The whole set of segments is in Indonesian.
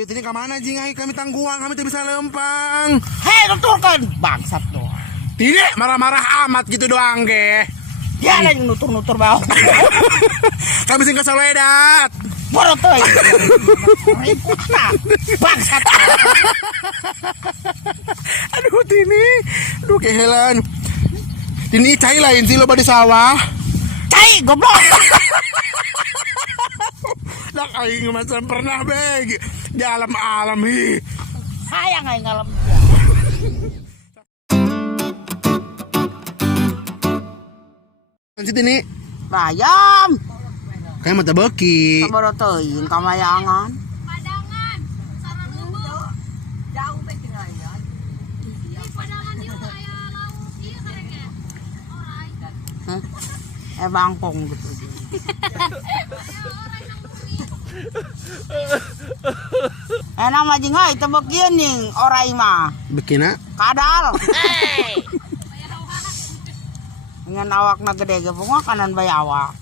Ayo tini ke mana jing? Ayo kami tangguang, kami tidak bisa lempang. Hei, nuturkan bangsat doang. Tidak marah-marah amat gitu doang ge. Dia yang nutur-nutur bau. Kami sing kesoledat. Borotoy. Bangsat. Aduh tini, aduh kehelan. Tini cai lain sih lo di sawah. Cai goblok. Dak aing macam pernah beg di alam-alam hi. Sayang aing ngalam. Nanti tini Bayam. kayak mata beki. Borotoyin kamayangan. Padangan, sarang lembut. Jauh bae tinggal ya. Di padangan ieu aya lauk ieu kareke. Orai. Bangkong gitu. Enak mah jeung euy teu beukeun ning orai mah. Bekina Kadal. Dengan awakna gede ge bunga kanan bae awak.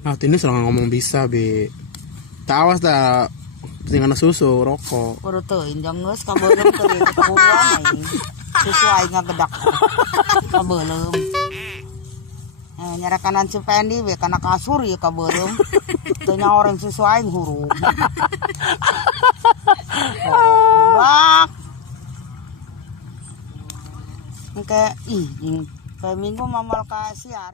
nah tini serang ngomong bisa be. Tak awas dah tinggal susu rokok. Borotoyin jeung geus kabeuleum teu ieu ketahuan aing. Susu aing ngagedak. Kabeuleum. Nyara kanan Cipendi we kana kasur ieu kabeuleum. Teu nyaoreng susu aing hurung. Bak. Engke ih kayak minggu mamal ka siar.